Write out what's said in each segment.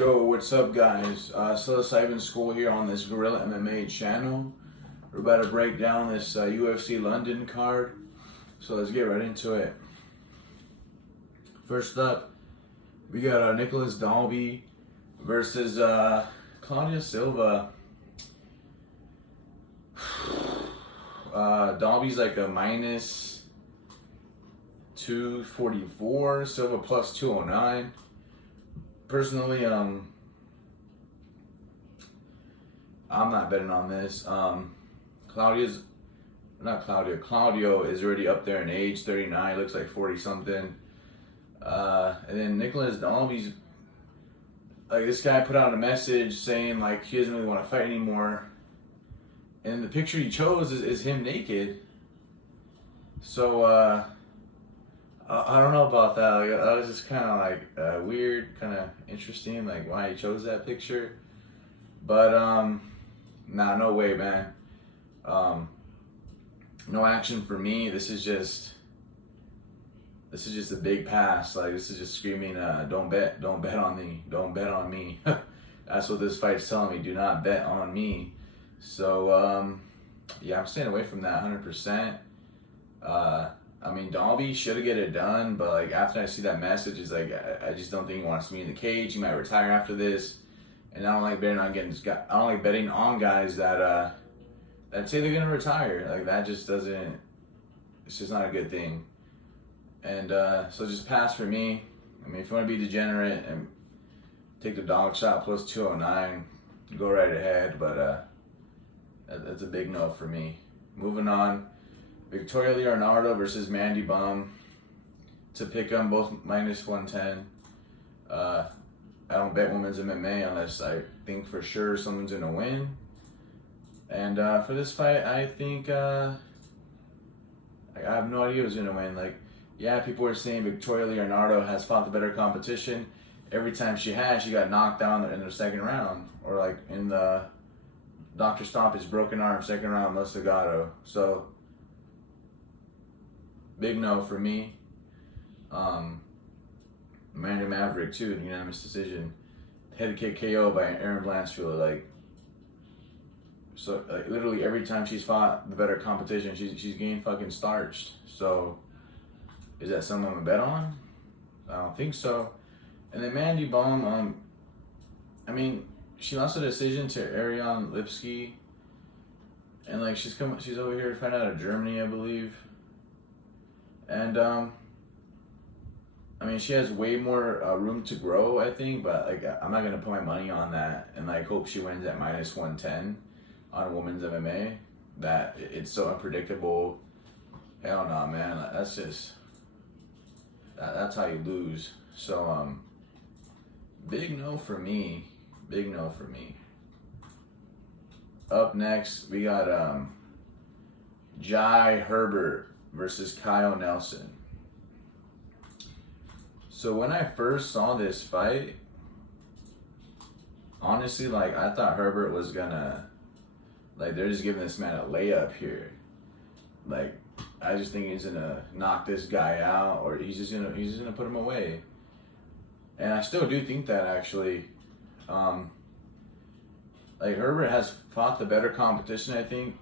Yo, what's up, guys? Psilosybinskull here on this Gorilla MMA channel. We're about to break down this UFC London card, so let's get right into it. First up, we got Nicholas Dalby versus Claudia Silva. Dalby's like a minus 244, Silva plus 209. Personally, I'm not betting on this. Claudio is already up there in age, 39, looks like 40 something. And then Nicholas Dalby's, like, this guy put out a message saying like he doesn't really want to fight anymore. And the picture he chose is him naked. So, I don't know about that. Like, that was just kind of like weird, kind of interesting, like why he chose that picture. But nah, no way, man. No action for me. This is just a big pass. Like, this is just screaming, don't bet on me, don't bet on me. That's what this fight's telling me. Do not bet on me. So yeah, I'm staying away from that 100%. I mean, Dalby should get it done, but like after I see that message, it's like I just don't think he wants me in the cage. He might retire after this, and I don't like betting on guys that say they're gonna retire. Like, that just doesn't. It's just not a good thing. And so just pass for me. I mean, if you want to be degenerate and take the dog shot plus 209, go right ahead. But that's a big no for me. Moving on. Victoria Leonardo versus Mandy Bum. To pick them, both minus 110. I don't bet women's MMA unless I think for sure someone's going to win. And for this fight, I think I have no idea who's going to win. Like, yeah, people are saying Victoria Leonardo has fought the better competition. Every time she has, she got knocked down in the second round. Or like in the Dr. Stoppage, broken arm, second round, Los Legato. So, big no for me. Amanda Maverick too, unanimous decision. Head kick KO by Aaron Blanchfield. Like, so like literally every time she's fought the better competition, she's getting fucking starched. So, is that something I'm gonna bet on? I don't think so. And then Mandy Bum, I mean, she lost a decision to Ariane Lipski, and like she's over here to fight out of Germany, I believe. And I mean, she has way more room to grow, I think, but like I'm not gonna put my money on that and like hope she wins at minus 110 on women's MMA. That it's so unpredictable. Hell no, man. That's just that's how you lose. So big no for me. Big no for me. Up next, we got Jai Herbert versus Kyle Nelson. So when I first saw this fight, honestly, like, I thought Herbert was gonna, like, they're just giving this man a layup here. Like, I just think he's gonna knock this guy out, or he's just gonna put him away. And I still do think that, actually. Like, Herbert has fought the better competition, I think.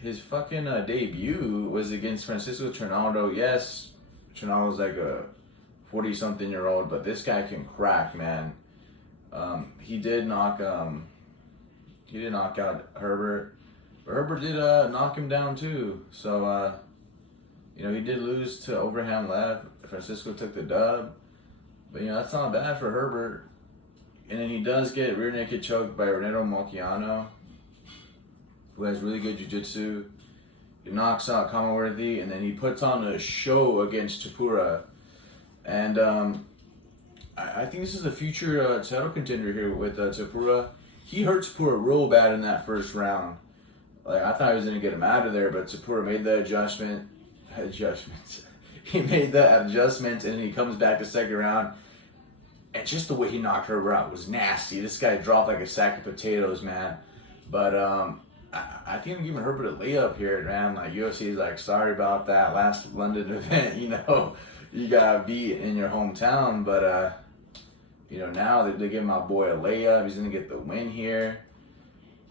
His fucking debut was against Francisco Trinaldo. Yes, Trinaldo's like a 40-something-year-old, but this guy can crack, man. He did knock out Herbert, but Herbert did knock him down too. So he did lose to overhand left. Francisco took the dub, but that's not bad for Herbert. And then he does get rear naked choked by Renato Moicano, who has really good jiu-jitsu. He knocks out Kamaworthy, and then he puts on a show against Chapura. And I think this is a future title contender here with Chapura. He hurt Chapura real bad in that first round. Like, I thought he was going to get him out of there, but Chapura made the adjustments. He made the adjustments, and he comes back the second round. And just the way he knocked her out was nasty. This guy dropped like a sack of potatoes, man. But I think I'm giving Herbert a layup here, man. Like, UFC is like, sorry about that last London event. You got beat in your hometown, but You know, now that they give my boy a layup, he's going to get the win here.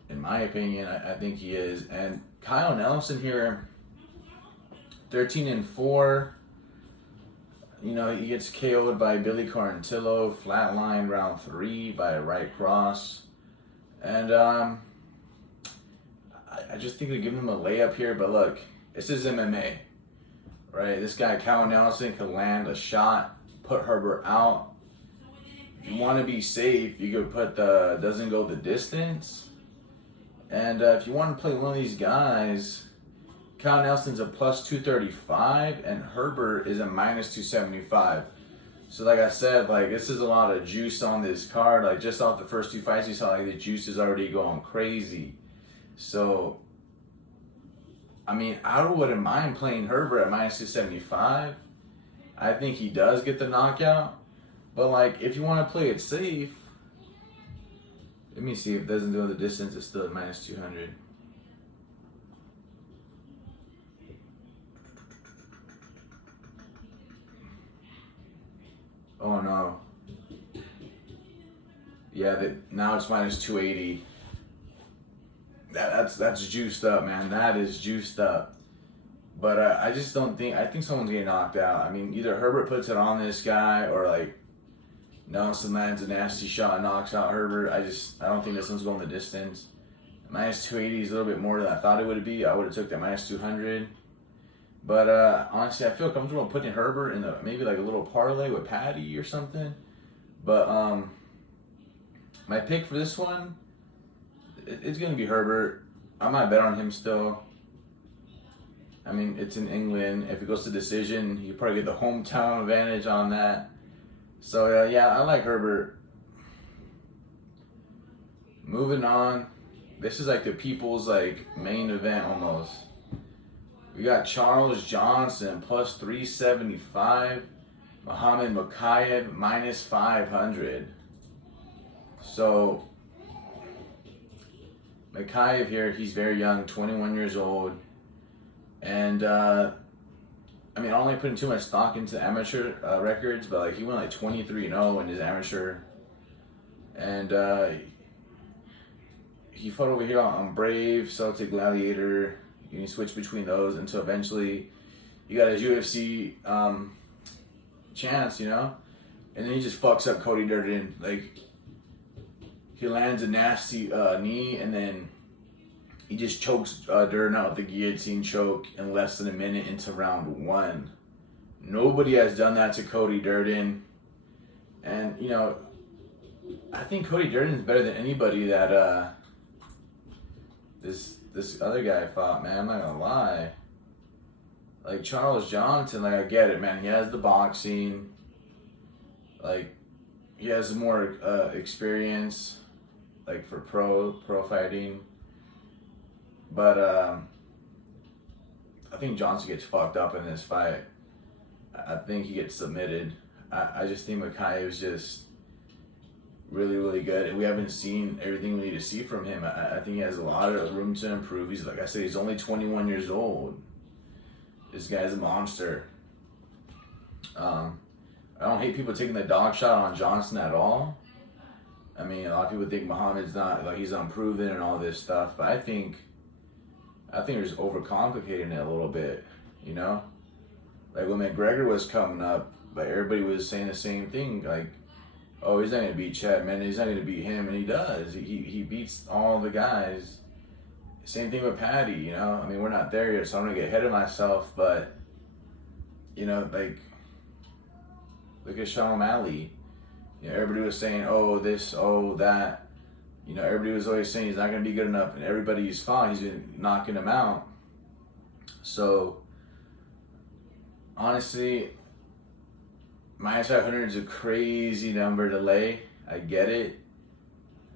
In my opinion, I think he is. And Kyle Nelson here, 13-4. You know, he gets KO'd by Billy Quarantillo, flatlined round 3 by a right cross. And I just think they're giving him a layup here. But look, this is MMA, right? This guy, Kyle Nelson, can land a shot, put Herbert out. If you want to be safe, you could put the doesn't go the distance. And if you want to play one of these guys, Kyle Nelson's a plus 235 and Herbert is a minus 275. So like I said, like this is a lot of juice on this card. Like just off the first 2 fights, you saw like the juice is already going crazy. So, I mean, I wouldn't mind playing Herbert at minus 275. I think he does get the knockout. But like, if you want to play it safe, let me see if it doesn't go the distance. It's still at minus 200. Oh no. Yeah, now it's minus 280. That's juiced up, man. That is juiced up. But I just don't think. I think someone's getting knocked out. I mean, either Herbert puts it on this guy, or like Nelson lands a nasty shot and knocks out Herbert. I don't think this one's going the distance. Minus 280 is a little bit more than I thought it would be. I would have took that minus 200. But honestly, I feel comfortable putting Herbert in maybe like a little parlay with Patty or something. But my pick for this one, it's going to be Herbert. I might bet on him still. I mean, it's in England. If it goes to decision, you probably get the hometown advantage on that. So, yeah, I like Herbert. Moving on. This is like the people's like main event almost. We got Charles Johnson plus 375. Muhammad Mokaev minus 500. So, Mokaev here, he's very young, 21 years old. And, I mean, I don't like putting too much stock into amateur records, but like he went like 23-0 in his amateur. And he fought over here on Brave, Celtic Gladiator. You can switch between those until eventually you got his UFC chance, you know? And then he just fucks up Cody Durden. Like, he lands a nasty knee, and then he just chokes Durden out with the guillotine choke in less than a minute into round 1. Nobody has done that to Cody Durden. And, you know, I think Cody Durden is better than anybody that this other guy fought, man. I'm not gonna lie. Like, Charles Johnson, like, I get it, man. He has the boxing. Like, he has more experience, like, for pro fighting. But I think Johnson gets fucked up in this fight. I think he gets submitted. I just think Mokaev is just really, really good. And we haven't seen everything we need to see from him. I think he has a lot of room to improve. He's, like I said, he's only 21 years old. This guy's a monster. I don't hate people taking the dog shot on Johnson at all. I mean, a lot of people think Muhammad's not, like, he's unproven and all this stuff. But I think they're just overcomplicating it a little bit, you know? Like, when McGregor was coming up, like, everybody was saying the same thing, like, oh, he's not going to beat Chapman, he's not going to beat him, and he does. He beats all the guys. Same thing with Patty, you know? I mean, we're not there yet, so I'm going to get ahead of myself, but, you know, like, look at Sean O'Malley. You know, everybody was saying, oh, this, oh, that. You know, everybody was always saying he's not going to be good enough, and everybody he's fought, he's been knocking him out. So, honestly, minus 500 is a crazy number to lay. I get it.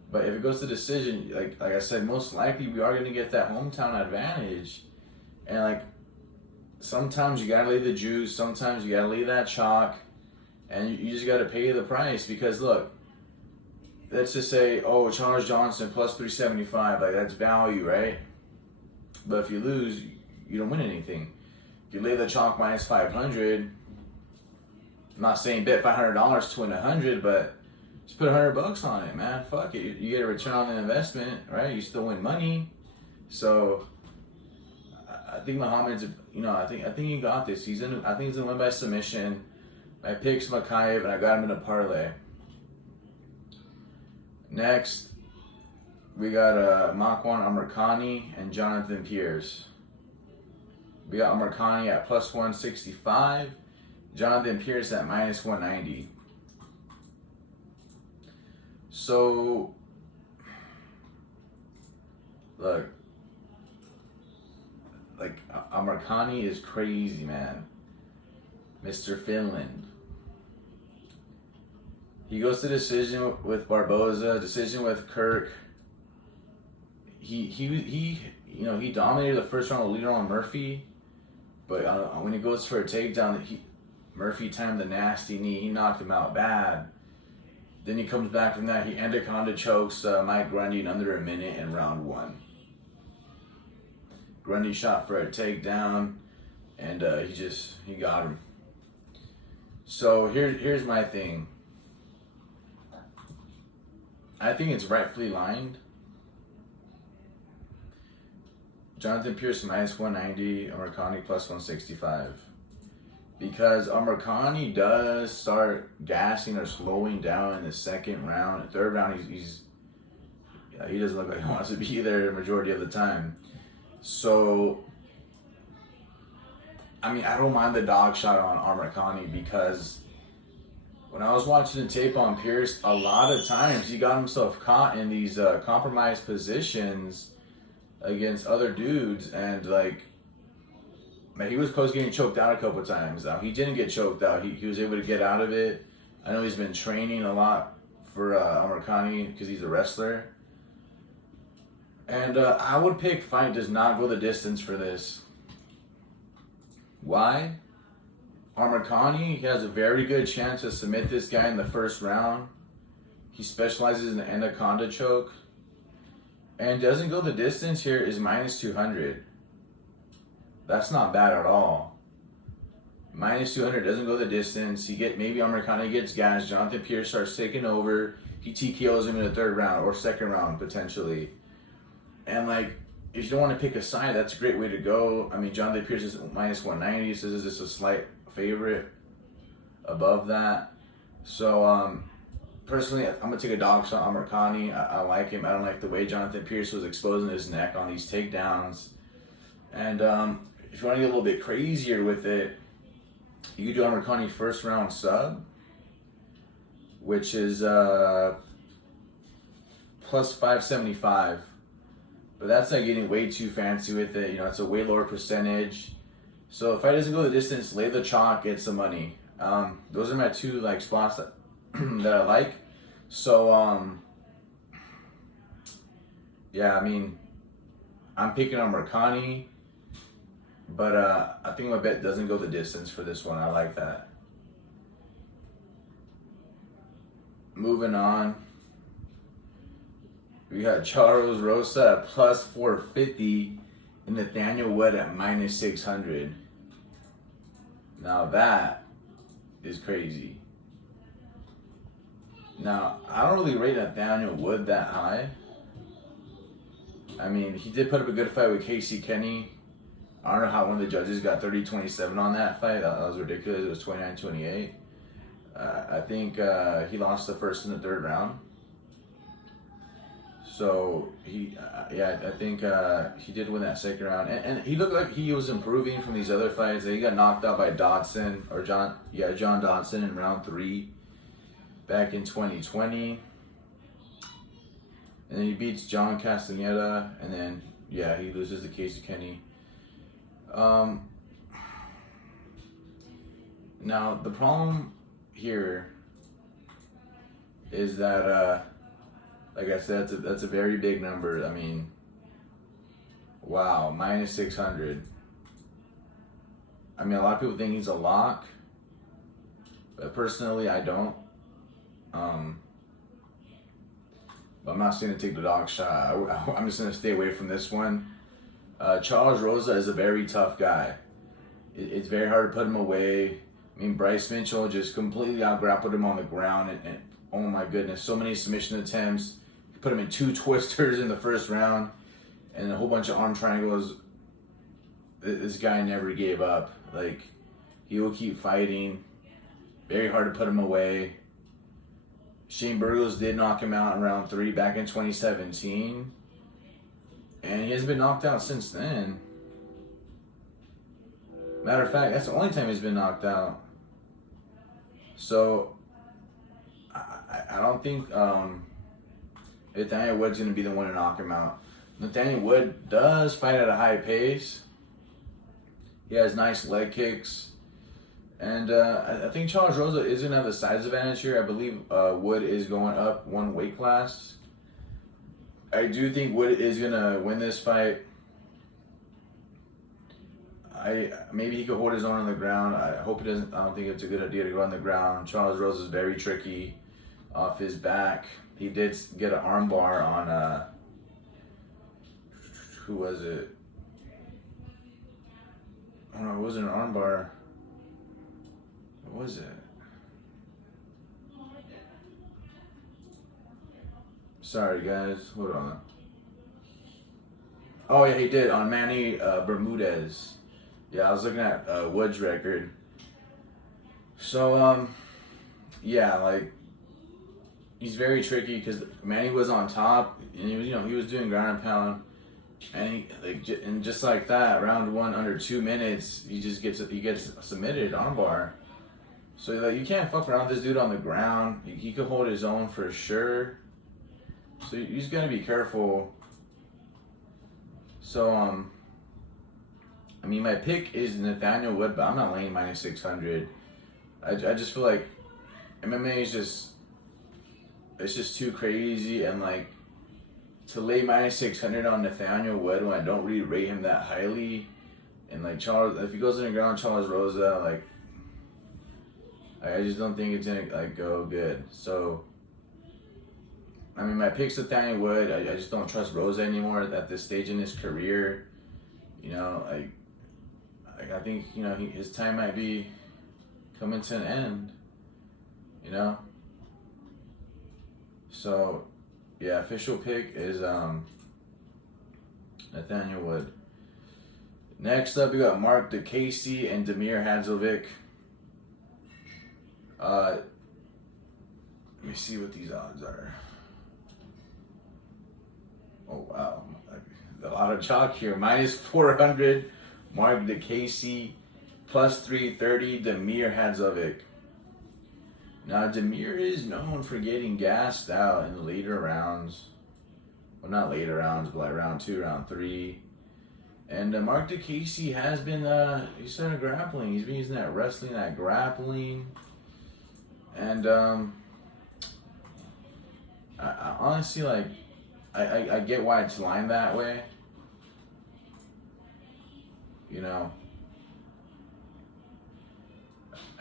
But if it goes to decision, like I said, most likely we are going to get that hometown advantage. And, like, sometimes you got to lay the juice. Sometimes you got to lay that chalk. And you just got to pay the price. Because, look, let's just say, oh, Charles Johnson plus 375. Like, that's value, right? But if you lose, you don't win anything. If you lay the chalk minus 500, I'm not saying bet $500 to win 100, but Just put $100 on it, man. Fuck it. You get a return on the investment, right? You still win money. So I think Muhammad's, I think he got this. I think he's gonna win by submission. I picked Makayev and I got him in a parlay. Next, we got Makwan Amirkhani and Jonathan Pierce. We got Amirkhani at plus 165, Jonathan Pierce at minus 190. So, look, like Amirkhani is crazy, man. Mr. Finland. He goes to decision with Barboza, decision with Kirk. He dominated the first round with Leroy Murphy, but when he goes for a takedown, Murphy timed the nasty knee. He knocked him out bad. Then he comes back from that. He anaconda chokes Mike Grundy in under a minute in round 1. Grundy shot for a takedown, and he got him. So here's my thing. I think it's rightfully lined. Jonathan Pierce minus 190, Amirkhani plus 165. Because Amirkhani does start gassing or slowing down in the second round. Third round, he doesn't look like he wants to be there the majority of the time. So, I mean, I don't mind the dog shot on Amirkhani because when I was watching the tape on Pierce, a lot of times he got himself caught in these compromised positions against other dudes, and man, he was close to getting choked out a couple times. He didn't get choked out. He was able to get out of it. I know he's been training a lot for Amirkhani because he's a wrestler. And I would pick fight does not go the distance for this. Why? Amirkhani, he has a very good chance to submit this guy in the first round. He specializes in the anaconda choke. And doesn't go the distance here is minus 200. That's not bad at all. Minus 200 doesn't go the distance. Maybe Amirkhani gets gassed. Jonathan Pierce starts taking over. He TKOs him in the third round or second round potentially. And if you don't want to pick a side, that's a great way to go. I mean, Jonathan Pierce is minus 190, so this is a slight favorite above that. So personally, I'm gonna take a dog shot on Amirkhani. I like him. I don't like the way Jonathan Pierce was exposing his neck on these takedowns. And if you want to get a little bit crazier with it, you could do Amirkhani first round sub, which is plus 575. But that's not getting way too fancy with it. It's a way lower percentage. So if I doesn't go the distance, lay the chalk, get some money. Those are my two spots that that I like. So yeah, I mean, I'm picking on Amirkhani, but I think my bet doesn't go the distance for this one. I like that. Moving on, we got Charles Rosa at plus 450 and Nathaniel Wood at minus 600. Now that is crazy. Now, I don't really rate Nathaniel Wood that high. I mean, he did put up a good fight with Casey Kenny. I don't know how one of the judges got 30-27 on that fight. That was ridiculous. It was 29-28. I think he lost the first and the third round. So I think he did win that second round, and he looked like he was improving from these other fights. He got knocked out by John Dodson in round 3 back in 2020, and then he beats John Castaneda, and then he loses to Casey Kenny. Now the problem here is that like I said, that's a very big number. I mean, wow, minus 600. I mean, a lot of people think he's a lock, but personally, I don't. But I'm not saying to take the dog shot. I'm just going to stay away from this one. Charles Rosa is a very tough guy. It's very hard to put him away. I mean, Bryce Mitchell just completely out-grappled him on the ground and oh my goodness, so many submission attempts. He put him in 2 twisters in the first round and a whole bunch of arm triangles. This guy never gave up. Like, he will keep fighting. Very hard to put him away. Shane Burgos did knock him out in round 3 back in 2017. And he hasn't been knocked out since then. Matter of fact, that's the only time he's been knocked out. So, I don't think Nathaniel Wood's going to be the one to knock him out. Nathaniel Wood does fight at a high pace. He has nice leg kicks. And I think Charles Rosa is going to have the size advantage here. I believe Wood is going up 1 weight class. I do think Wood is going to win this fight. Maybe he could hold his own on the ground. I hope he doesn't. I don't think it's a good idea to go on the ground. Charles Rosa is very tricky off his back. He did get an arm bar on who was it? Oh no, it wasn't an arm bar. What was it? Sorry guys, hold on. Oh yeah, he did on Manny Bermudez. Yeah, I was looking at Wood's record. So yeah, like, he's very tricky because Manny was on top and he was, he was doing ground and pound, and and just like that, round 1 under 2 minutes, he gets submitted armbar. So like, you can't fuck around with this dude on the ground. He could hold his own for sure. So you just gotta be careful. So I mean, my pick is Nathaniel Wood, but I'm not laying minus 600. I just feel like MMA is it's just too crazy, and like, to lay minus 600 on Nathaniel Wood when I don't really rate him that highly, and like if he goes in the ground, Charles Rosa, like, I just don't think it's gonna like go good. So I mean, my pick's Nathaniel Wood. I just don't trust Rosa anymore at this stage in his career. I think his time might be coming to an end. So yeah, official pick is Nathaniel Wood. Next up, we got Mark DeCasey and Damir Hadzovic. Let me see what these odds are. Oh wow, a lot of chalk here. Minus 400, Mark DeCasey. Plus 330, Damir Hadzovic. Now, Damir is known for getting gassed out in the later rounds. Well, not later rounds, but like round 2, round 3. And Mark DeCasey has been, he's started grappling. He's been using that wrestling, that grappling. And I honestly, like, I get why it's lined that way.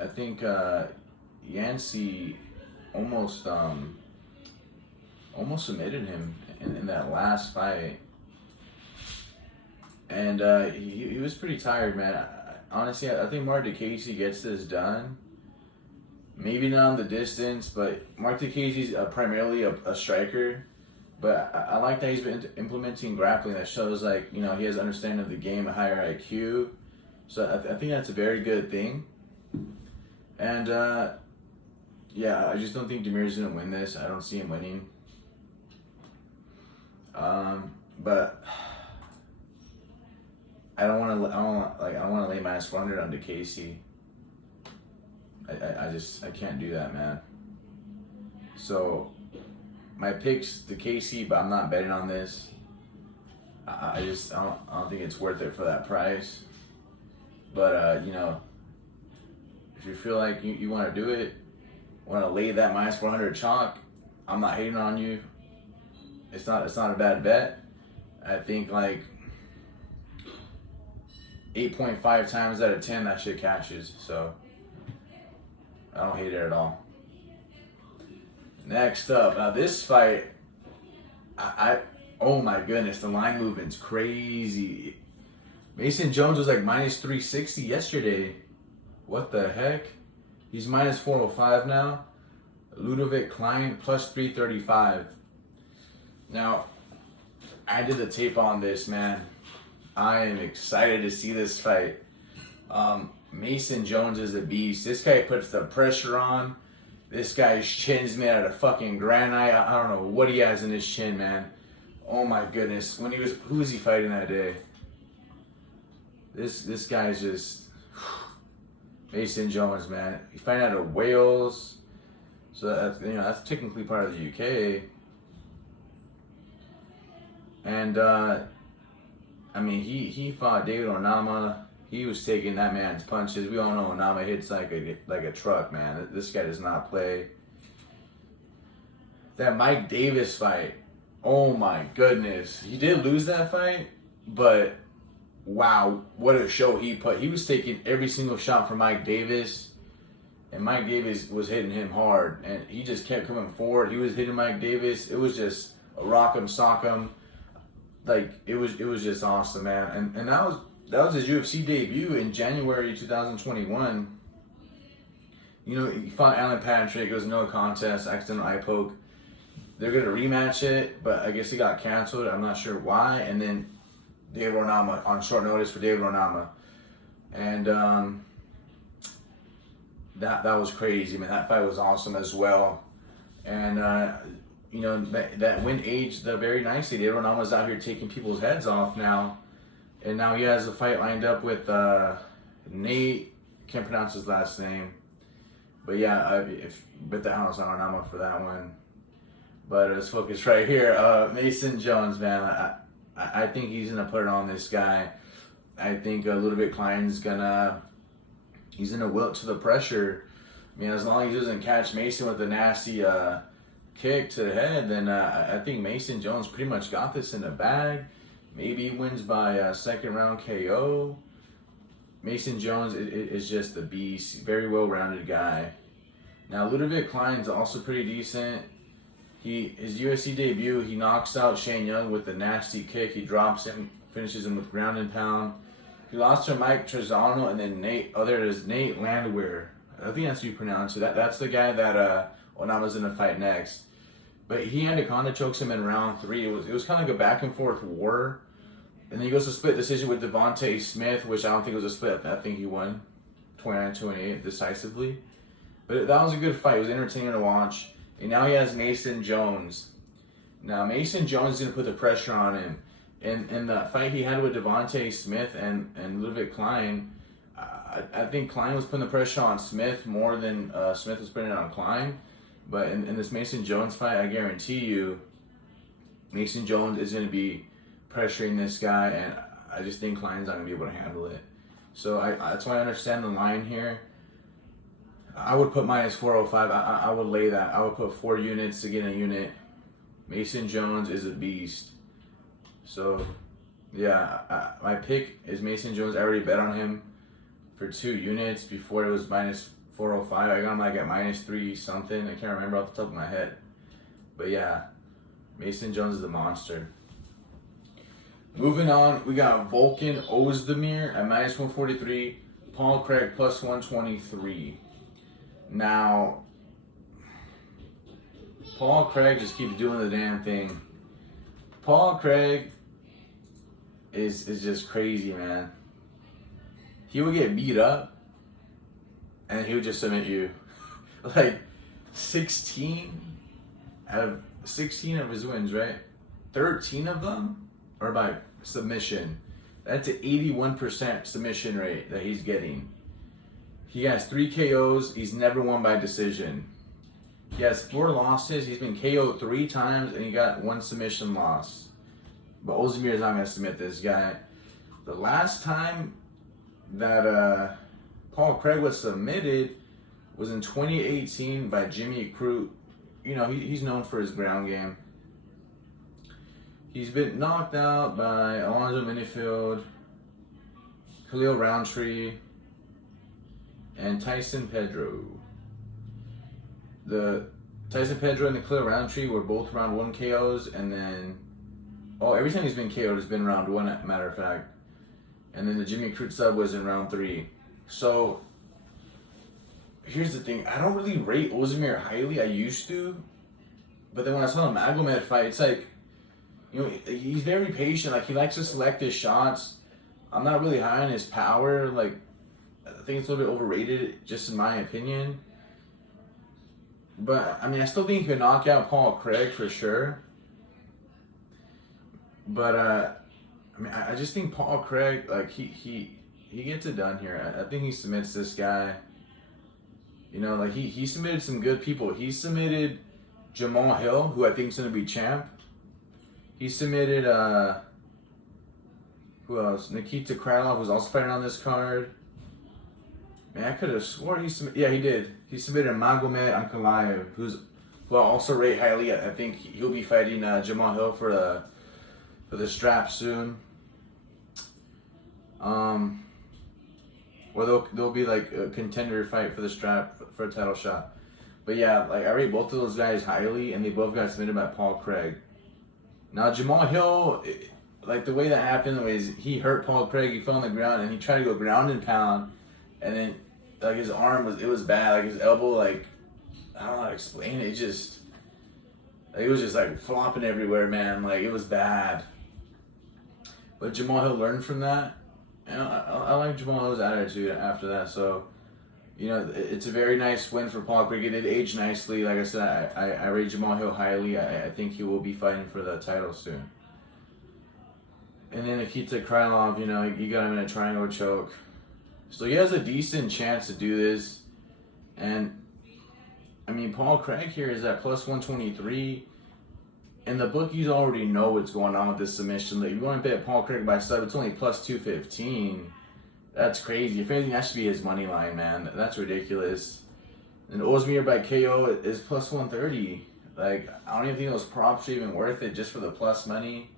I think Yancey almost submitted him in that last fight, and he was pretty tired, man. Honestly, I think Mark DeCasey gets this done. Maybe not on the distance, but Mark DeCasey's primarily a striker. But I like that he's been implementing grappling that shows, like, he has understanding of the game, a higher IQ. So I think that's a very good thing. And yeah, I just don't think Damir's gonna win this. I don't see him winning. But I don't want to lay minus 400 on DeCasey. I can't do that, man. So my pick's DeCasey, but I'm not betting on this. I don't think it's worth it for that price. But if you feel like you want to do it, want to lay that minus 400 chalk, I'm not hating on you. It's not a bad bet. I think like 8.5 times out of 10 that shit cashes. So I don't hate it at all. Next up, now this fight, oh my goodness, the line movement's crazy. Mason Jones was like minus 360 yesterday. What the heck? He's minus 405 now. Ludovic Klein plus 335. Now, I did the tape on this, man. I am excited to see this fight. Mason Jones is a beast. This guy puts the pressure on. This guy's chin's made out of fucking granite. I don't know what he has in his chin, man. Oh my goodness. Who was he fighting that day? This guy's just Mason Jones, man. He fighting out of Wales. So that's technically part of the UK. And he fought David Onama. He was taking that man's punches. We all know Onama hits like a truck, man. This guy does not play. That Mike Davis fight, oh my goodness. He did lose that fight, but wow, what a show he put. He was taking every single shot from Mike Davis, and Mike Davis was hitting him hard, and he just kept coming forward. He was hitting Mike Davis. It was just a rock 'em, sock 'em. Like, it was just awesome, man. And that was his UFC debut in January 2021. He fought Alan Patrick. It was no contest, accidental eye poke. They're going to rematch it, but I guess it got canceled. I'm not sure why. And then David Onama, on short notice for David Onama. And that was crazy, man. That fight was awesome as well. And, that win aged very nicely. David Onama's out here taking people's heads off now. And now he has a fight lined up with Nate. Can't pronounce his last name. But yeah, bet the house on Onama for that one. But let's focus right here. Mason Jones, man. I think he's gonna put it on this guy. I think Ludovic Klein's gonna wilt to the pressure. I mean, as long as he doesn't catch Mason with a nasty kick to the head, then I think Mason Jones pretty much got this in the bag. Maybe he wins by second round KO. Mason Jones is just a beast. Very well-rounded guy. Now, Ludovic Klein's also pretty decent. His UFC debut, he knocks out Shane Young with a nasty kick. He drops him, finishes him with ground and pound. He lost to Mike Trezano and then Nate. Oh, there it is, Nate Landwehr. I think that's how you pronounce it. That's the guy that Onama's gonna fight next. But he anaconda chokes him in round 3. It was kind of like a back and forth war. And then he goes to split decision with Devontae Smith, which I don't think it was a split. I think he won 29-28 decisively. But that was a good fight. It was entertaining to watch. And now he has Mason Jones. Now Mason Jones is going to put the pressure on him. In the fight he had with Devontae Smith and Ludovic Klein, I think Klein was putting the pressure on Smith more than Smith was putting it on Klein. But in this Mason Jones fight, I guarantee you, Mason Jones is going to be pressuring this guy, and I just think Klein's not going to be able to handle it. So that's why I understand the line here. I would put minus 405. I would lay that. I would put 4 units to get a unit. Mason Jones is a beast. So, yeah, my pick is Mason Jones. I already bet on him for 2 units before it was minus 405. I got him like at minus 3 something. I can't remember off the top of my head. But yeah, Mason Jones is a monster. Moving on, we got Volkan Ozdemir at minus 143. Paul Craig plus 123. Now, Paul Craig just keeps doing the damn thing. Paul Craig is just crazy, man. He would get beat up, and he would just submit you. Like 16 of his wins, right? 13 of them are by submission. That's an 81% submission rate that he's getting. He has 3 KOs. He's never won by decision. He has 4 losses. He's been KO'd 3 times, and he got 1 submission loss. But Ozdemir is not going to submit this guy. The last time that Paul Craig was submitted was in 2018 by Jimmy Crute. He's known for his ground game. He's been knocked out by Alonzo Minifield, Khalil Roundtree, and Tyson Pedro. The Tyson Pedro and the Khalil Roundtree were both round 1 KOs, and then every time he's been KO'd has been round 1, matter of fact. And then the Jimmy Crute sub was in round 3. So here's the thing. I don't really rate Ozdemir highly. I used to. But then when I saw the Magomed fight, it's like, you know, he's very patient. Like, he likes to select his shots. I'm not really high on his power. Like, I think it's a little bit overrated, just in my opinion. But, I mean, I still think he could knock out Paul Craig for sure. But, I mean, I just think Paul Craig, like, he gets it done here. I think he submits this guy. You know, like, he submitted some good people. He submitted Jamal Hill, who I think is going to be champ. He submitted, who else? Nikita Krylov was also fighting on this card. Man, I could have sworn he submitted, yeah, he did. He submitted Magomed Ankalaev, who I also rate highly. I think he'll be fighting Jamal Hill for the strap soon. Or they'll be like a contender fight for the strap for a title shot. But yeah, like I rate both of those guys highly, and they both got submitted by Paul Craig. Now Jamal Hill, like the way that happened was he hurt Paul Craig. He fell on the ground and he tried to go ground and pound, and then like his arm was bad. Like his elbow, like I don't know how to explain it. It just like, it was just like flopping everywhere, man. Like it was bad. But Jamal Hill learned from that. And I like Jamal Hill's attitude after that. So, you know, it's a very nice win for Paul Craig. It did age nicely. Like I said, I rate Jamal Hill highly. I think he will be fighting for the title soon. And then Nikita Krylov, you know, you got him in a triangle choke. So he has a decent chance to do this. And, I mean, Paul Craig here is at plus 123. And the bookies already know what's going on with this submission. Like, if you want to bet Paul Craig by sub, it's only plus 215. That's crazy. If anything, that should be his money line, man. That's ridiculous. And Ozdemir by KO is plus 130. Like, I don't even think those props are even worth it just for the plus money.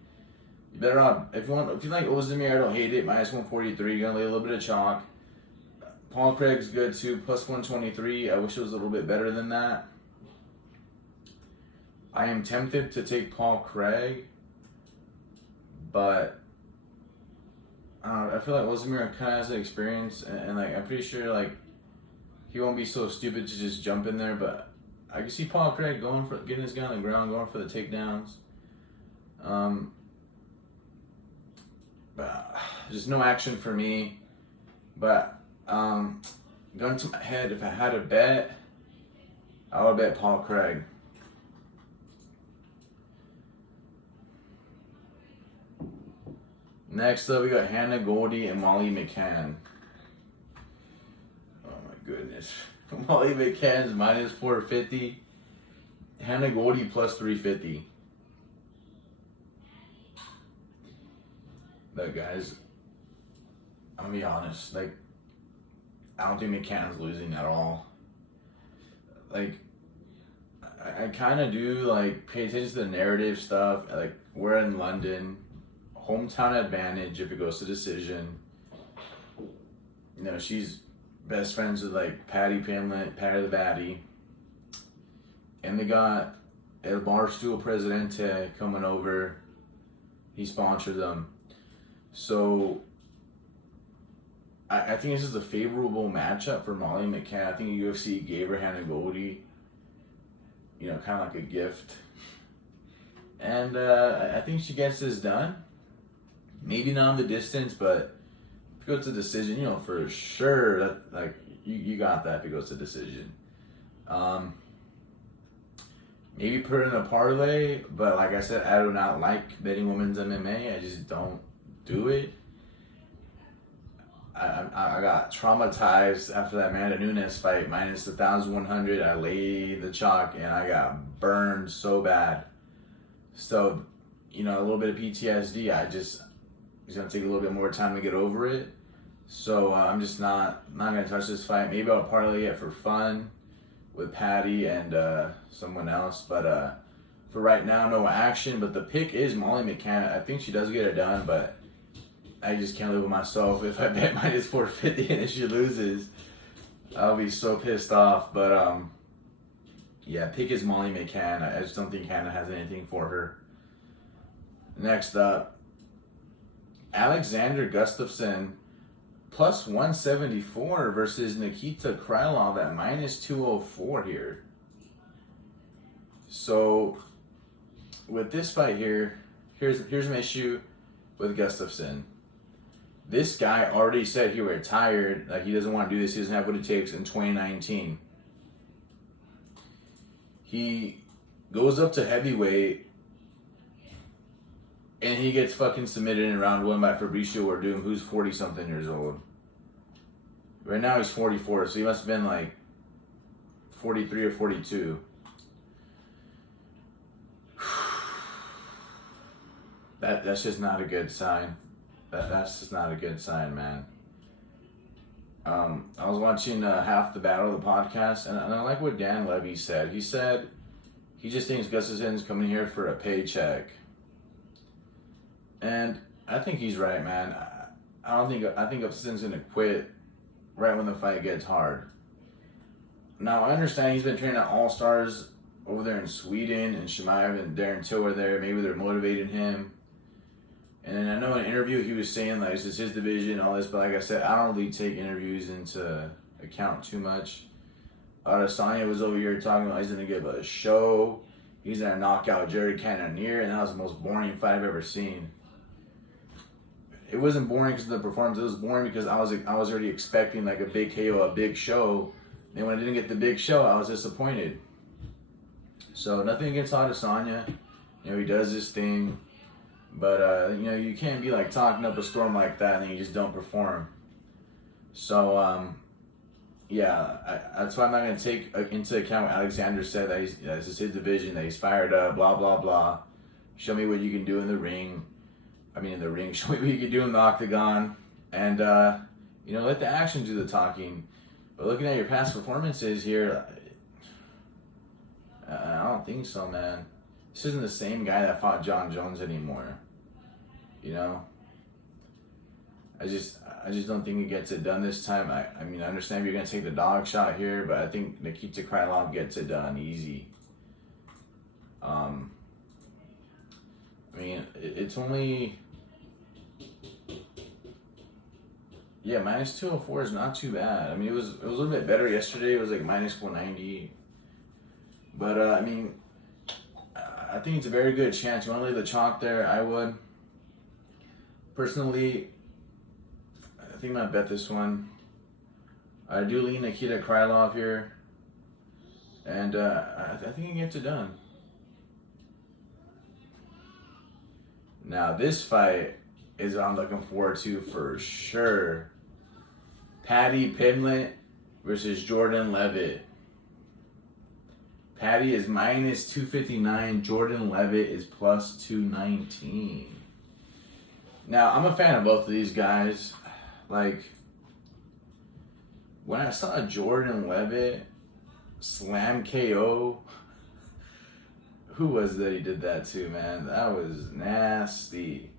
You better not. If you like Ozdemir, I don't hate it. Minus 143. You're gonna lay a little bit of chalk. Paul Craig's good too. Plus 123. I wish it was a little bit better than that. I am tempted to take Paul Craig, but I don't know, I feel like Ozdemir kind of has the experience, and like I'm pretty sure like he won't be so stupid to just jump in there. But I can see Paul Craig going for getting his guy on the ground, going for the takedowns. But there's no action for me. But gun to my head, if I had a bet, I would bet Paul Craig. Next up, we got Hannah Goldie and Molly McCann. Oh my goodness. Molly McCann's minus 450. Hannah Goldie plus 350. Look, guys, I'm gonna be honest. Like, I don't think McCann's losing at all. Like, I kind of do, like, pay attention to the narrative stuff. Like, we're in London. Hometown advantage if it goes to decision. You know, she's best friends with like Patty Pimlet, Patty the Batty. And they got El Barstool Presidente coming over. He sponsored them. So I think this is a favorable matchup for Molly McCann. I think the UFC gave her Hannah Goldie, you know, kind of like a gift. And I think she gets this done. Maybe not on the distance, but if it goes to decision, you know, for sure that like you got that if it goes to decision. Maybe put it in a parlay, but like I said, I do not like betting women's MMA. I just don't do it. I got traumatized after that Amanda Nunes fight, minus 1,100. I laid the chalk and I got burned so bad. So, you know, a little bit of PTSD. It's gonna take a little bit more time to get over it. So I'm just not gonna touch this fight. Maybe I'll parlay it for fun with Patty and someone else. But for right now, no action. But the pick is Molly McCann. I think she does get it done, but I just can't live with myself. If I bet minus 450 and if she loses, I'll be so pissed off. But yeah, pick is Molly McCann. I just don't think Hannah has anything for her. Next up, Alexander Gustafsson plus 174 versus Nikita Krylov at minus 204 here. So with this fight here, here's an issue with Gustafsson. This guy already said he retired, like he doesn't want to do this, he doesn't have what it takes in 2019. He goes up to heavyweight and he gets fucking submitted in round 1 by Fabricio Werdum, who's 40-something years old. Right now he's 44, so he must have been like 43 or 42. That's just not a good sign. That's just not a good sign, man. I was watching Half the Battle, the podcast, and I like what Dan Levy said. He said he just thinks Gustafsson's coming here for a paycheck. And I think he's right, man. I think Gustafsson's gonna quit right when the fight gets hard. Now I understand he's been training at All Stars over there in Sweden, and Chimaev and Darren Till were there. Maybe they're motivating him. And then I know in an interview he was saying like this is his division, all this, but like I said, I don't really take interviews into account too much. Adesanya was over here talking about he's gonna give a show. He's gonna knock out Jared Cannonier, and that was the most boring fight I've ever seen. It wasn't boring because of the performance. It was boring because I was already expecting like a big KO, a big show. And when I didn't get the big show, I was disappointed. So nothing against Adesanya. You know, he does his thing. But, you know, you can't be like talking up a storm like that and then you just don't perform. So, yeah, that's why I'm not going to take into account what Alexander said, that this is his division, that he's fired up, blah, blah, blah. Show me what you can do in the ring. Show me what you can do in the octagon. And, you know, let the action do the talking. But looking at your past performances here, I don't think so, man. This isn't the same guy that fought John Jones anymore. You know? I just don't think he gets it done this time. I mean, I understand you're going to take the dog shot here, but I think Nikita Krylov gets it done easy. I mean, it's only... Yeah, minus 204 is not too bad. I mean, it was a little bit better yesterday. It was like minus 190. But, I mean, I think it's a very good chance. You want to lay the chalk there? I would. Personally, I think I might bet this one. I do lean Nikita Krylov here. And I think he gets it done. Now, this fight is what I'm looking forward to for sure. Paddy Pimblett versus Jordan Levitt. Paddy is minus 259. Jordan Levitt is plus 219. Now, I'm a fan of both of these guys. Like, when I saw Jordan Levitt slam KO, who was that he did that to, man? That was nasty.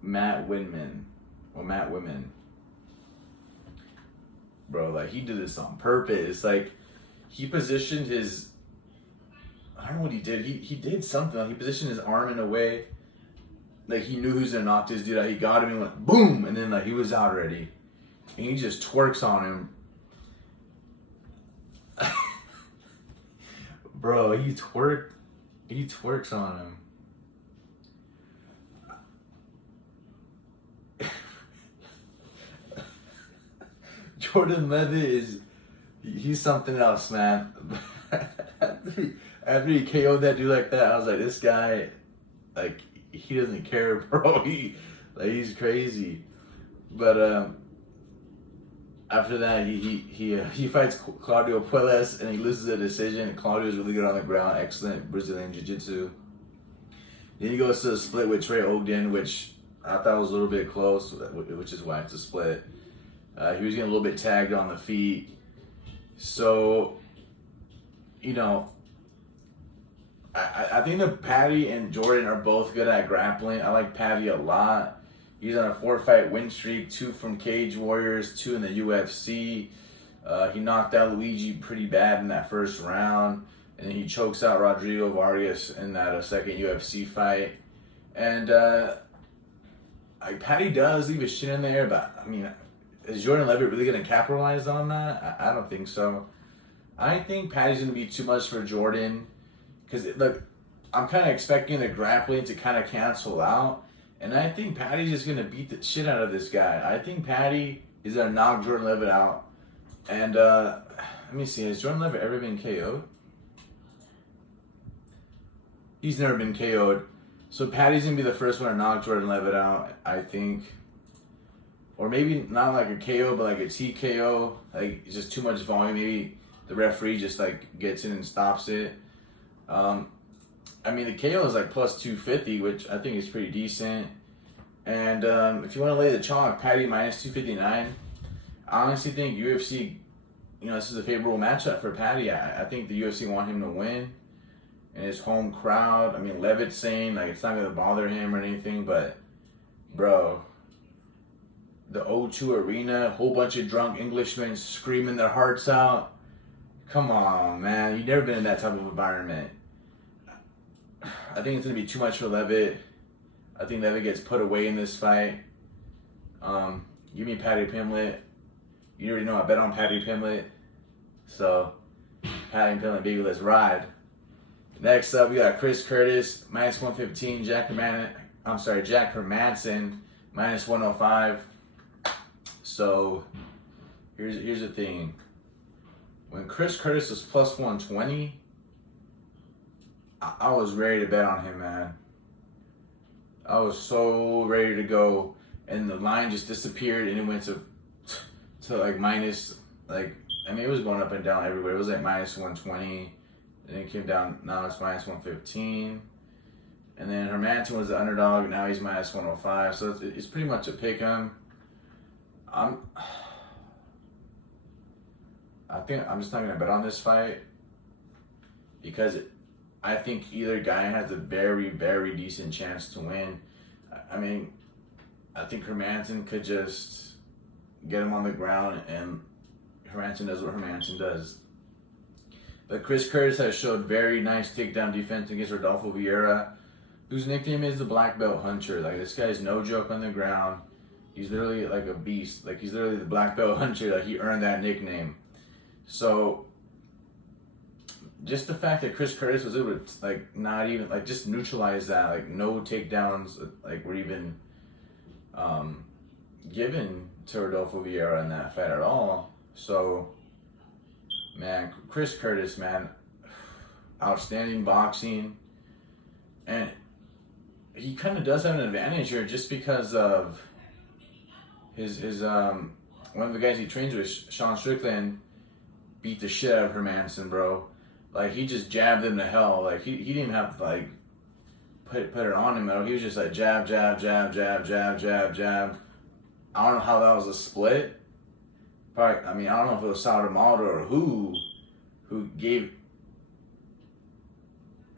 Matt Wittman. Bro, like, he did this on purpose. Like, he positioned his... I don't know what he did. He did something. Like, he positioned his arm in a way... Like, he knew he was going to knock this dude out. He got him and went, boom! And then, like, he was out already. And he just twerks on him. Bro, he twerks on him. Jordan Levitt he's something else, man. after he KO'd that dude like that, I was like, this guy, like, he doesn't care, bro. He's crazy. But after that, he fights Claudio Puelles and he loses a decision. Claudio's really good on the ground, excellent Brazilian Jiu-Jitsu. Then he goes to a split with Trey Ogden, which I thought was a little bit close, which is why it's a split. He was getting a little bit tagged on the feet. So, you know, I think that Paddy and Jordan are both good at grappling. I like Paddy a lot. He's on a 4-fight win streak, 2 from Cage Warriors, 2 in the UFC. He knocked out Luigi pretty bad in that first round. And then he chokes out Rodrigo Vargas in that second UFC fight. And like Patty does leave his shit in there, but I mean, is Jordan Levitt really gonna capitalize on that? I don't think so. I think Patty's gonna be too much for Jordan, because look, I'm kind of expecting the grappling to kind of cancel out, and I think Patty's just gonna beat the shit out of this guy. I think Patty is gonna knock Jordan Levitt out, and let me see, has Jordan Levitt ever been KO'd? He's never been KO'd. So Patty's gonna be the first one to knock Jordan Levitt out, I think. Or maybe not like a KO, but like a TKO. Like it's just too much volume. Maybe the referee just like gets in and stops it. I mean the KO is like plus 250, which I think is pretty decent. And if you want to lay the chalk, Patty minus 259. I honestly think UFC, this is a favorable matchup for Patty. I think the UFC want him to win. And his home crowd, I mean, Levitt's saying like it's not gonna bother him or anything, but bro, the O2 Arena, whole bunch of drunk Englishmen screaming their hearts out. Come on, man, you've never been in that type of environment. I think it's gonna be too much for Levitt. I think Levitt gets put away in this fight. Give me Patty Pimblett. You already know I bet on Patty Pimblett, so Patty Pimblett, baby, let's ride. Next up, we got Chris Curtis, minus 115. Jack Hermanson, minus 105. So, here's the thing. When Chris Curtis was plus 120, I was ready to bet on him, man. I was so ready to go, and the line just disappeared, and it went to like minus, like, I mean, it was going up and down everywhere. It was like minus 120. And it came down, now it's minus 115. And then Hermanson was the underdog, now he's minus 105. So it's pretty much a pick 'em. I think I'm just not going to bet on this fight because I think either guy has a very, very decent chance to win. I mean, I think Hermanson could just get him on the ground, and Hermanson does what Hermanson does. But Chris Curtis has showed very nice takedown defense against Rodolfo Vieira, whose nickname is the Black Belt Hunter. Like, this guy's no joke on the ground. He's literally like a beast. Like, he's literally the Black Belt Hunter. Like, he earned that nickname. So, just the fact that Chris Curtis was able to, like, not even, like, just neutralize that. Like, no takedowns, like, were even given to Rodolfo Vieira in that fight at all. So, man, Chris Curtis, man, outstanding boxing, and he kind of does have an advantage here just because of his one of the guys he trains with, Sean Strickland, beat the shit out of Hermanson, bro. Like, he just jabbed him to hell. Like, he didn't even have to like put it on him, though. He was just like jab, jab, jab, jab, jab, jab, jab. I don't know how that was a split. Probably, I mean, I don't know if it was Sauermaldo or who gave.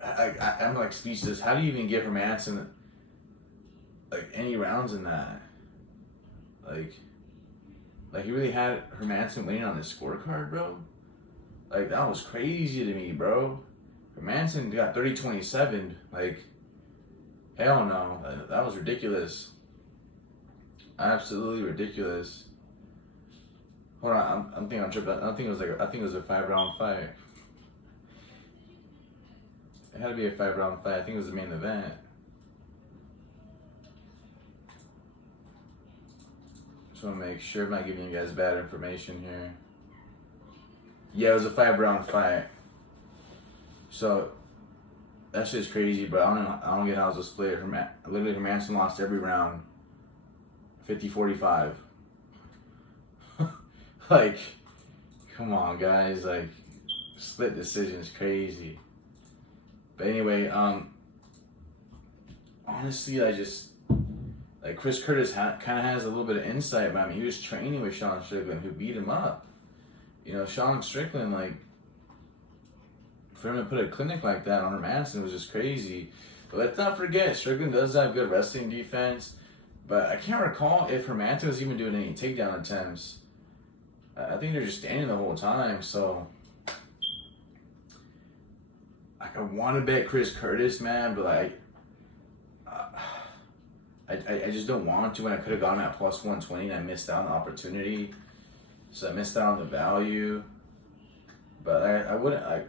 I'm like speechless. How do you even give Hermanson like any rounds in that? Like he really had Hermanson winning on his scorecard, bro. Like, that was crazy to me, bro. Hermanson got 30-27. Like, hell no, that was ridiculous. Absolutely ridiculous. Hold on, I'm thinking I'm tripping. I think it was a 5-round fight. It had to be a 5-round fight. I think it was the main event. Just want to make sure I'm not giving you guys bad information here. Yeah, it was a 5-round fight. So that shit's crazy, bro. I don't get how it was a split. Literally, Hermanson lost every round. 50-45. Like, come on, guys. Like, split decision is crazy. But anyway, honestly, like Chris Curtis kind of has a little bit of insight about me. He was training with Sean Strickland, who beat him up. Sean Strickland, like, for him to put a clinic like that on Hermanson was just crazy. But let's not forget, Strickland does have good wrestling defense. But I can't recall if Hermanson was even doing any takedown attempts. I think they're just standing the whole time. So, like, I want to bet Chris Curtis, man, but like, I just don't want to when I could have gone at plus 120 and I missed out on the opportunity. So I missed out on the value. But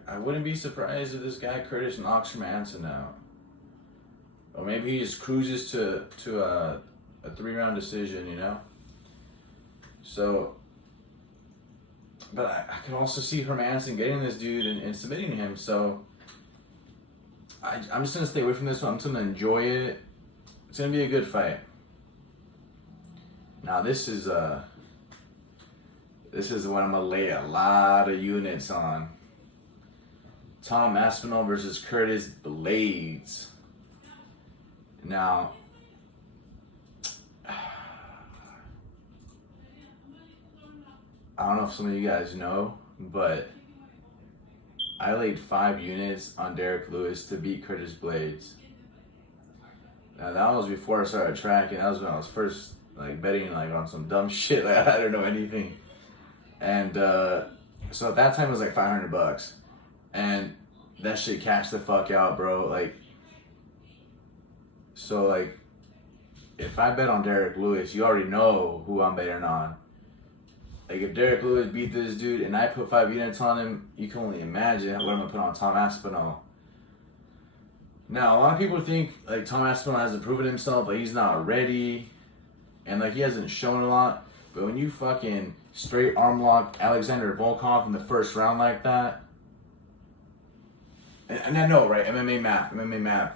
I wouldn't be surprised if this guy Curtis knocks Hermanson out. Or maybe he just cruises to a 3-round decision, you know? So, but I could also see Hermanson getting this dude and submitting him. So I'm just going to stay away from this one. I'm just going to enjoy it. It's going to be a good fight. Now this is what I'm going to lay a lot of units on. Tom Aspinall versus Curtis Blades. Now, I don't know if some of you guys know, but I laid 5 units on Derek Lewis to beat Curtis Blades. Now that was before I started tracking. That was when I was first like betting like on some dumb shit. Like I don't know anything. And so at that time it was like $500, and that shit cashed the fuck out, bro. Like, so like, if I bet on Derek Lewis, you already know who I'm betting on. Like if Derek Lewis beat this dude and I put 5 units on him, you can only imagine what I'm gonna put on Tom Aspinall. Now a lot of people think like Tom Aspinall hasn't proven himself, like he's not ready, and like he hasn't shown a lot. But when you fucking straight arm lock Alexander Volkov in the first round like that, and I know, right? MMA math.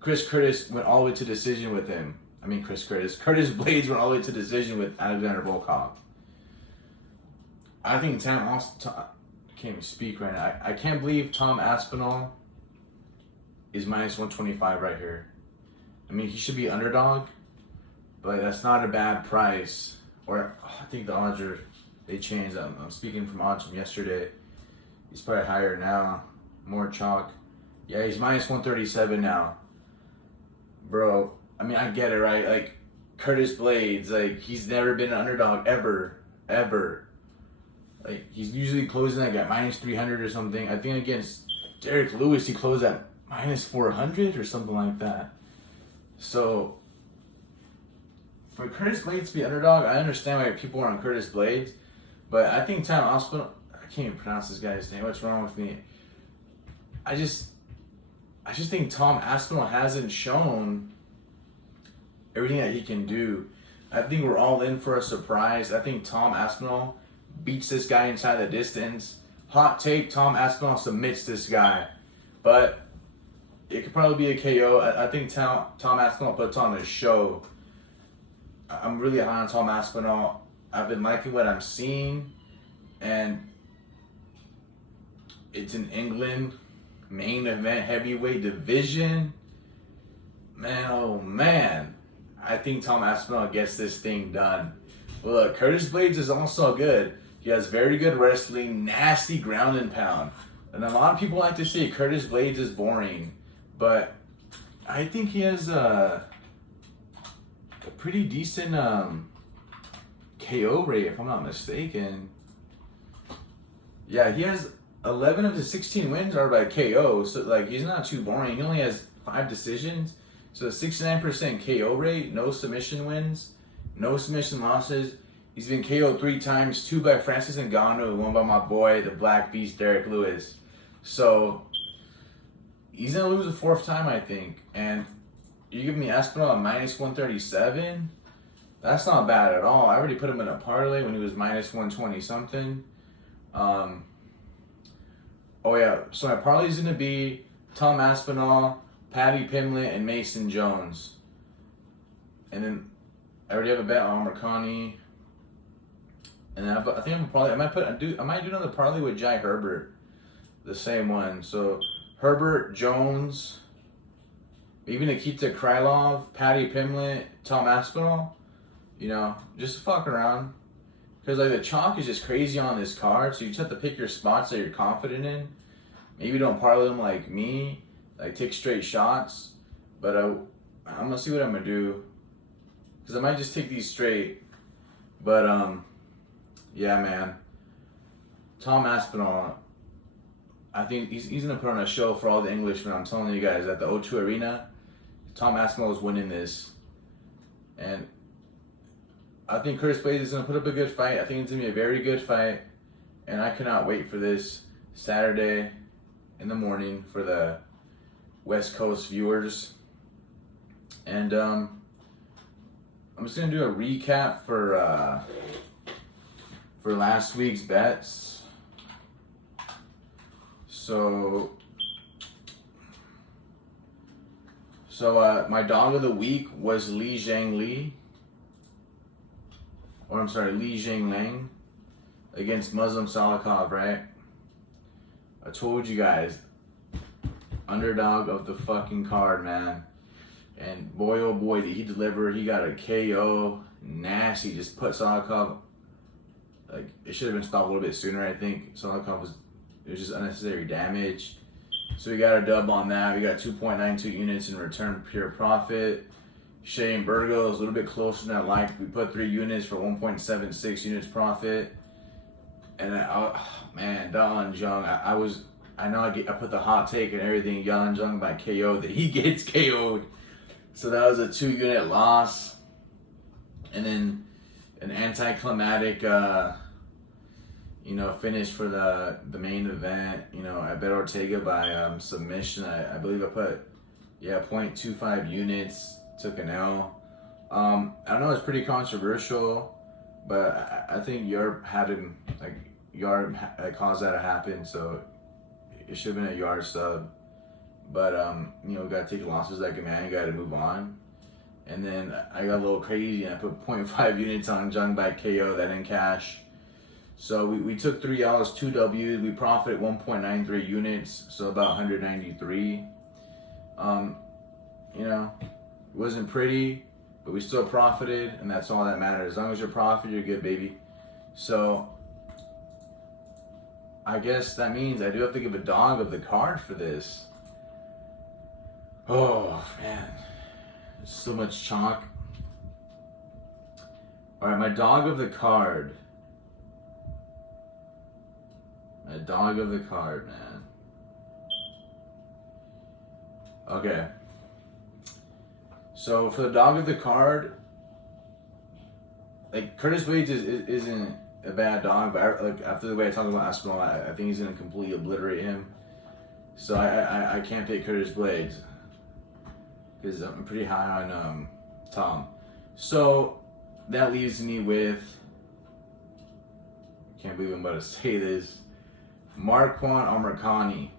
Curtis went all the way to decision with him. Curtis Blades went all the way to decision with Alexander Volkov. I think I can't even speak right now. I can't believe Tom Aspinall is minus 125 right here. I mean, he should be underdog, but that's not a bad price. Or I think the odds they changed. I'm speaking from odds from yesterday. He's probably higher now, more chalk. Yeah, he's minus 137 now. Bro, I mean, I get it, right? Like, Curtis Blades, like, he's never been an underdog ever. Like, he's usually closing like at minus 300 or something. I think against Derek Lewis, he closed at minus 400 or something like that. So, for Curtis Blades to be underdog, I understand why people are on Curtis Blades, but I think Tom Aspinall, I can't even pronounce this guy's name. What's wrong with me? I just think Tom Aspinall hasn't shown everything that he can do. I think we're all in for a surprise. I think Tom Aspinall beats this guy inside the distance. Hot take, Tom Aspinall submits this guy. But it could probably be a KO. I think Tom Aspinall puts on a show. I'm really high on Tom Aspinall. I've been liking what I'm seeing. And it's in England. Main event heavyweight division. Man, oh man. I think Tom Aspinall gets this thing done. Well, look, Curtis Blades is also good. He has very good wrestling, nasty ground and pound. And a lot of people like to say Curtis Blades is boring. But I think he has a pretty decent KO rate, if I'm not mistaken. Yeah, he has 11 of his 16 wins are by KO, so like he's not too boring. He only has 5 decisions, so 69% KO rate, no submission wins, no submission losses. He's been KO'd 3 times, 2 by Francis Ngannou, 1 by my boy, the Black Beast, Derek Lewis. So he's gonna lose a 4th time, I think. And you give me Aspinall at minus 137. That's not bad at all. I already put him in a parlay when he was minus 120 something. Oh yeah, so my parlay is gonna be Tom Aspinall, Paddy Pimblett, and Mason Jones. And then I already have a bet on Marconi. And then I think I might do another parlay with Jai Herbert, the same one. So Herbert, Jones, maybe Nikita Krylov, Paddy Pimblett, Tom Aspinall. You know, just fuck around. Because like the chalk is just crazy on this card, so you just have to pick your spots that you're confident in. Maybe don't parlay them like me, like take straight shots. But I'm gonna see what I'm gonna do, because I might just take these straight. But yeah, man. Tom Aspinall, I think he's gonna put on a show for all the Englishmen. I'm telling you guys, at the O2 Arena, Tom Aspinall is winning this. And I think Curtis Blades is going to put up a good fight. I think it's going to be a very good fight. And I cannot wait for this Saturday in the morning for the West Coast viewers. And I'm just going to do a recap for last week's bets. So my dog of the week was Li Zhang Lang against Muslim Salikov, right? I told you guys, underdog of the fucking card, man. And boy, oh boy, did he deliver. He got a KO, nasty, just put Salikov, like, it should have been stopped a little bit sooner, I think. Salikov it was just unnecessary damage. So we got a dub on that. We got 2.92 units in return pure profit. Shane Burgo is a little bit closer than I liked. We put 3 units for 1.76 units profit. And man, Dallin Jung, I put the hot take and everything, Dallin Jung by KO, that he gets KO'd. So that was a 2-unit loss. And then an anticlimactic finish for the main event. I bet Ortega by submission. I believe I put 0.25 units, took an L. I don't know, it's pretty controversial, but I think Yarp caused that to happen, so it should have been a Yard sub. But we gotta take losses like a man, you gotta move on. And then I got a little crazy and I put 0.5 units on Jung by KO, that didn't cash. So we took 3 L's, 2 W's, we profited 1.93 units, so about 193. It wasn't pretty, but we still profited, and that's all that matters. As long as you're profit, you're good, baby. So I guess that means I do have to give a dog of the card for this. Oh man, there's so much chalk. All right, my dog of the card. My dog of the card, man. Okay. So for the dog of the card, like, Curtis Blades isn't a bad dog, but after the way I talk about Aspinall, I think he's gonna completely obliterate him. So I can't pick Curtis Blades because I'm pretty high on Tom. So that leaves me with, I can't believe I'm about to say this, Marquand Amirkhani.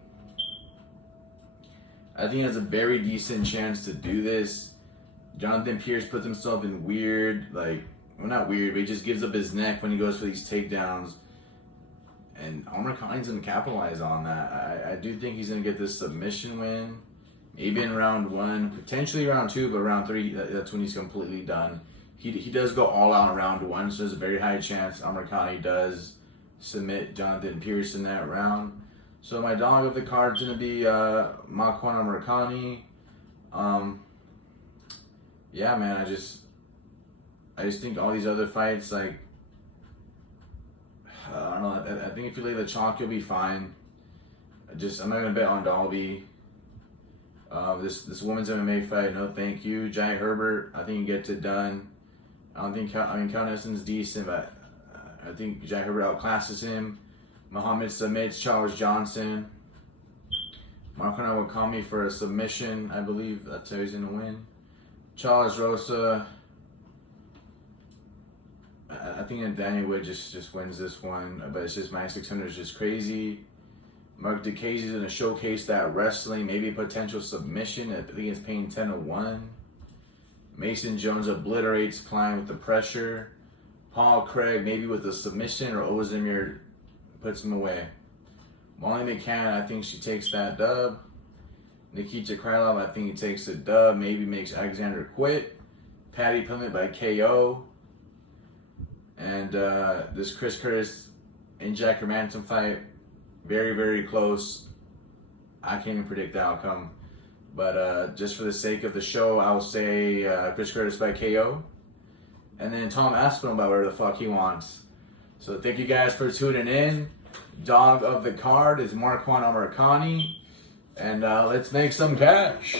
I think he has a very decent chance to do this. Jonathan Pierce puts himself in weird, not weird, but he just gives up his neck when he goes for these takedowns. And Amirkhani's going to capitalize on that. I do think he's going to get this submission win. Maybe in round 1, potentially round 2, but round 3, that's when he's completely done. He does go all out in round 1, so there's a very high chance Amirkhani does submit Jonathan Pierce in that round. So my dog of the card is going to be Marquand Amirkhani. Yeah, man, I just think all these other fights, I don't know. I think if you lay the chalk, you'll be fine. I'm not gonna bet on Dalby. This women's MMA fight, no thank you. Giant Herbert, I think he gets it done. Cal Nelson's decent, but I think Giant Herbert outclasses him. Muhammad submits Charles Johnson. Marquand will call me for a submission, I believe. That's how he's gonna win. Charles Rosa, I think that Daniel Wood just wins this one, but it's just minus 600 is just crazy. Mark DeCasey is going to showcase that wrestling, maybe a potential submission. I think it's paying 10-1. Mason Jones obliterates Klein with the pressure. Paul Craig maybe with a submission, or Ozdemir puts him away. Molly McCann, I think she takes that dub. Nikita Krylov, I think he takes the dub, maybe makes Alexander quit. Patty Plymouth by KO. And this Chris Curtis and Jack Hermanson fight, very, very close. I can't even predict the outcome. But just for the sake of the show, I will say Chris Curtis by KO. And then Tom Aspinall by whatever the fuck he wants. So thank you guys for tuning in. Dog of the card is Marquand Amirkhani. And let's make some cash.